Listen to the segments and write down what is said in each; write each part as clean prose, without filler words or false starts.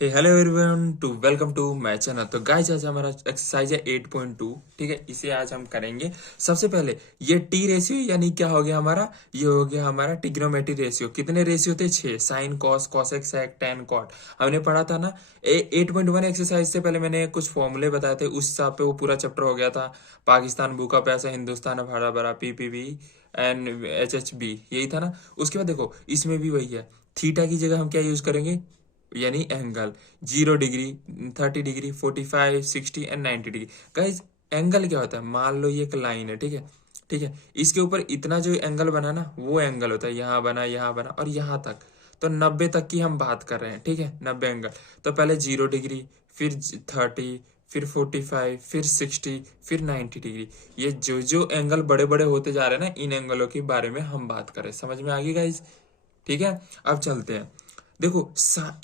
Hello everyone to welcome to my channel. तो guys आज हमारा एक्सरसाइज है 8.2। ठीक है, इसे आज हम करेंगे। सबसे पहले ये टी रेशियो यानी क्या हो गया हमारा, ये हो गया हमारा ट्रिग्नोमेट्री रेशियो। कितने रेशियो थे? 6। साइन, कॉस, कोसेक, सेक, टेन, कॉट हमने पढ़ा था ना। 8.1 एक्सरसाइज से पहले मैंने कुछ फॉर्मूले बताए थे, उस हिसाब पे वो पूरा चैप्टर हो गया था। पाकिस्तान भूखा प्यासा, हिंदुस्तान भरा भरा, PPV एंड HHB, यही था ना। उसके बाद देखो इसमें भी वही है। थीटा की जगह हम क्या यूज करेंगे, यानी angle. 0 degree, 30 degree, 45, 60 and 90 degree. Guys angle क्या होता है? मान लो ये एक लाइन है, ठीक है। ठीक है, इसके ऊपर इतना जो एंगल बना ना, वो एंगल होता है। यहाँ बना, यहाँ बना और यहाँ तक। तो 90 तक की हम बात कर रहे हैं, ठीक है। 90 एंगल। तो पहले 0 डिग्री, फिर 30, फिर 45, फिर 60, फिर 90 डिग्री। ये जो जो एंगल बड़े बड़े होते जा रहे हैं ना, इन एंगलों के बारे में हम बात करें। समझ में आ गई गाइज? ठीक है, अब चलते हैं। देखो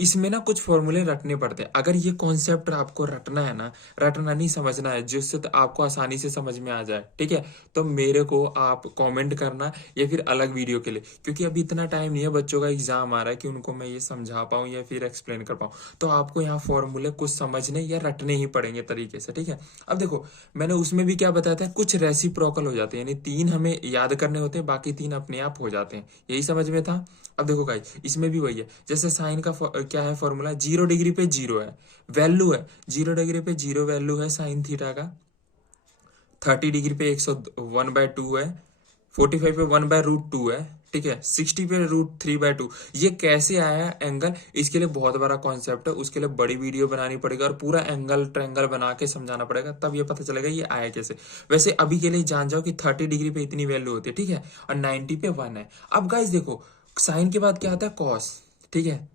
इसमें ना कुछ फॉर्मूले रटने पड़ते हैं। अगर ये कॉन्सेप्ट आपको रटना है ना, रटना नहीं समझना है, जिससे तो आपको आसानी से समझ में आ जाए, ठीक है, तो मेरे को आप कमेंट करना या फिर अलग वीडियो के लिए, क्योंकि अभी इतना टाइम नहीं है, बच्चों का एग्जाम आ रहा है कि उनको मैं ये समझा पाऊँ या फिर एक्सप्लेन कर पाऊँ। तो आपको यहाँ फॉर्मूले कुछ समझने या रटने ही पड़ेंगे तरीके से, ठीक है। अब देखो मैंने उसमें भी क्या बताया था, कुछ रेसिप्रोकल हो जाते हैं, यानी 3 हमें याद करने होते हैं, बाकी 3 अपने आप हो जाते हैं। यही समझ में था। अब देखो गाइस इसमें भी वही है। जैसे साइन का क्या है फॉर्मूला, 0 डिग्री पे 0 है, वैल्यू है। 0 डिग्री पे 0 वैल्यू है साइन थीटा का। 30 डिग्री पे 101/2 है। 45 पे 1/√2 है, ठीक है। 60 पे √3/2। ये कैसे आया एंगल, इसके लिए बहुत बड़ा कॉन्सेप्ट है, उसके लिए बड़ी वीडियो बनानी पड़ेगी और पूरा एंगल ट्रायंगल बना के समझाना पड़ेगा, तब ये पता चलेगा ये आया कैसे। वैसे अभी के लिए जान जाओ कि 30 डिग्री पे इतनी वैल्यू होती है, ठीक है, और 90 पे 1 है। अब गाइस देखो साइन के बाद क्या आता है, कॉस, ठीक है।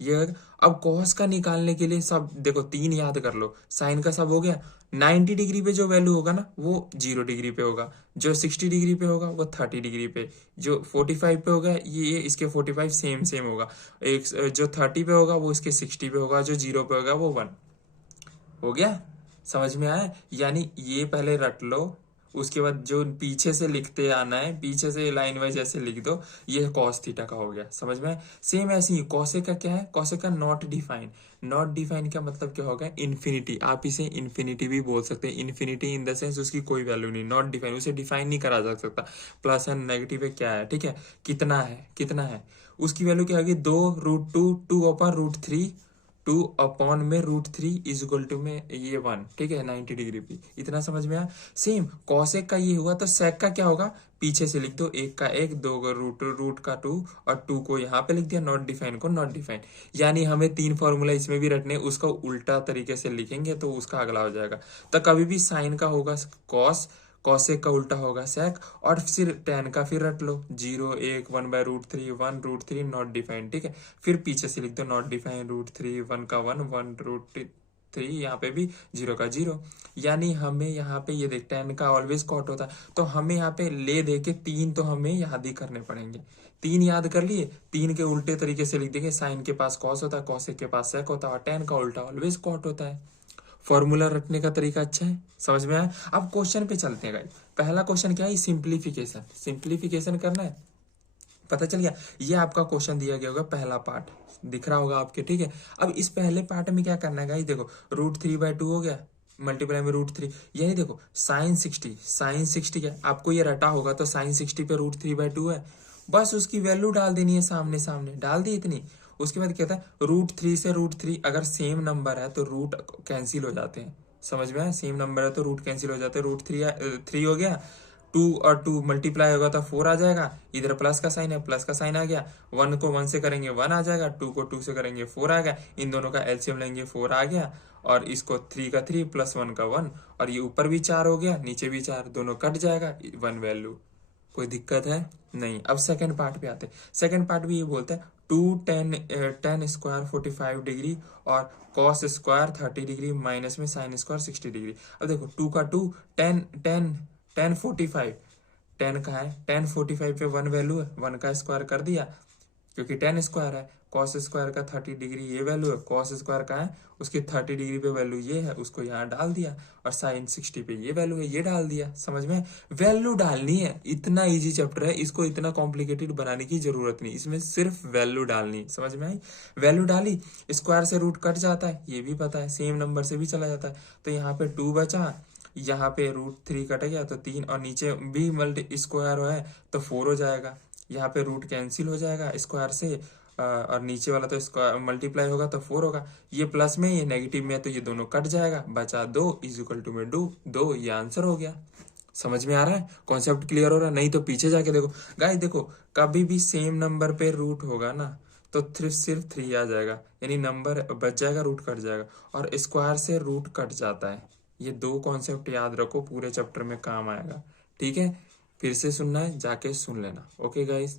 ये अब कॉस का निकालने के लिए सब देखो 3 याद कर लो। साइन का सब हो गया। 90 डिग्री पे जो वैल्यू होगा ना, वो 0 डिग्री पे होगा। जो 60 डिग्री पे होगा वो 30 डिग्री पे। जो 45 पे होगा ये इसके 45 सेम सेम होगा। एक जो 30 पे होगा वो इसके 60 पे होगा। जो 0 पे होगा वो 1 हो गया। समझ में आया? यानी ये पहले रट लो, उसके बाद जो पीछे से लिखते आना है, पीछे से लाइन वाइज ऐसे लिख दो। ये कॉस थीटा का हो गया, समझ में? सेम ऐसे ही कॉसेक का क्या है, कॉसेक का नॉट डिफाइन। नॉट डिफाइन का मतलब क्या होगा, इन्फिनिटी। आप इसे इन्फिनिटी भी बोल सकते हैं। इन्फिनिटी इन द सेंस उसकी कोई वैल्यू नहीं। नॉट डिफाइन, उसे डिफाइन नहीं करा जा सकता। प्लस एंड नेगेटिव है क्या है, ठीक है, कितना है, कितना है, उसकी वैल्यू क्या होगी, 2√2, 2/√3, 2 में √3 इज इक्वल टू में ये 1, ठीक है, 90 डिग्री पे। इतना समझ में आया? सेम कॉसेक का ये हुआ, तो सेक का क्या होगा, पीछे से लिख दो, 1 का 1, 2 का रूट का 2 और 2 को यहाँ पे लिख दिया, नॉट डिफाइन को नॉट डिफाइन। यानी हमें 3 फॉर्मूला इसमें भी रटने, उसका उल्टा तरीके से लिखेंगे तो उसका अगला हो जाएगा। तो कभी भी साइन का होगा कॉस, कॉसेक का उल्टा होगा सेक, और फिर टेन का फिर रट लो, 0, 1, 1/√3, 1√3 नॉट डिफाइंड, ठीक है। फिर पीछे से लिख दो नॉट डिफाइंड √3, 1 का 1, 1√3, यहाँ पे भी 0 का 0। यानी हमें यहाँ पे ये देख 10 का ऑलवेज कॉट होता है, तो हमें यहाँ पे ले दे के 3 तो हमें याद ही करने पड़ेंगे। 3 याद कर लिए, 3 के उल्टे तरीके से लिख देंगे। साइन के पास कॉस होता है, कॉसेक के पास सेक होता है, और 10 का उल्टा ऑलवेज कॉट होता है। फॉर्मूला रटने का तरीका अच्छा है, समझ में आया? अब क्वेश्चन पे चलते हैं गाइस। पहला क्वेश्चन क्या है, सिंप्लीफिकेशन। सिंप्लीफिकेशन करना है, पता चल गया। ये आपका क्वेश्चन दिया गया होगा, पहला पार्ट दिख रहा होगा आपके, ठीक है। अब इस पहले पार्ट में क्या करना है गाइस, देखो √3/2 हो गया, मल्टीप्लाई में √3। यही देखो साइन 60, साइन 60 क्या आपको ये रटा होगा, तो साइन 60 पे √3/2 है। बस उसकी वैल्यू डाल देनी है, सामने सामने डाल दी इतनी। उसके बाद क्या था, √3 से √3 अगर सेम नंबर है तो रूट कैंसिल हो जाते हैं। समझ में आया? सेम नंबर है तो रूट कैंसिल हो जाते हैं। √3 हो गया, 2 और 2 मल्टीप्लाई होगा तो 4 आ जाएगा। इधर प्लस का साइन है, प्लस का साइन आ गया। 1 को 1 से करेंगे 1 आ जाएगा, 2 को 2 से करेंगे 4 आ गया। इन दोनों का एलसीएम लेंगे, 4 आ गया। और इसको 3 का 3 प्लस 1 का 1, और ये ऊपर भी 4 हो गया, नीचे भी 4, दोनों कट जाएगा, 1 वैल्यू। कोई दिक्कत है? नहीं। अब सेकंड पार्ट पे आते हैं। सेकंड पार्ट भी ये बोलता है 2 tan स्क्वायर 45 डिग्री और कॉस स्क्वायर 30 डिग्री माइनस में साइन स्क्वायर 60 डिग्री। अब देखो 2 का 2, टेन टेन टेन 45, 10 का है, टेन 45 पे 1 वैल्यू है, 1 का स्क्वायर कर दिया, क्योंकि 10 स्क्वायर है। कॉस स्क्वायर का 30 डिग्री ये वैल्यू है, कॉस स्क्वायर का है उसकी 30 डिग्री पे वैल्यू ये है, उसको यहाँ डाल दिया, और साइन 60 पे ये वैल्यू है, ये डाल दिया। समझ में? वैल्यू डालनी है, इतना इजी चैप्टर है, इसको इतना कॉम्प्लिकेटेड बनाने की जरूरत नहीं, इसमें सिर्फ वैल्यू डालनी है। समझ में आई? वैल्यू डाली, स्क्वायर से रूट कट जाता है, ये भी पता है, सेम नंबर से भी चला जाता है। तो यहाँ पे 2 बचा, यहाँ पे √3 कट गया तो 3, और नीचे भी मल्टी स्क्वायर है तो 4 हो जाएगा। यहाँ पे रूट कैंसिल हो जाएगा स्क्वायर से, और नीचे वाला तो स्क्वायर मल्टीप्लाई होगा तो 4 होगा। ये प्लस में ये नेगेटिव में है तो ये दोनों कट जाएगा, बचा 2 इजिकल टू में 2, ये आंसर हो गया। समझ में आ रहा है? कॉन्सेप्ट क्लियर हो रहा है? नहीं तो पीछे जाके देखो गाइस, देखो कभी भी सेम नंबर पे रूट होगा ना तो सिर्फ 3 आ जाएगा, यानी नंबर बच जाएगा, रूट कट जाएगा, और स्क्वायर से रूट कट जाता है। ये 2 कॉन्सेप्ट याद रखो, पूरे चैप्टर में काम आएगा। ठीक है? फिर से सुनना है, जाके सुन लेना। Okay guys.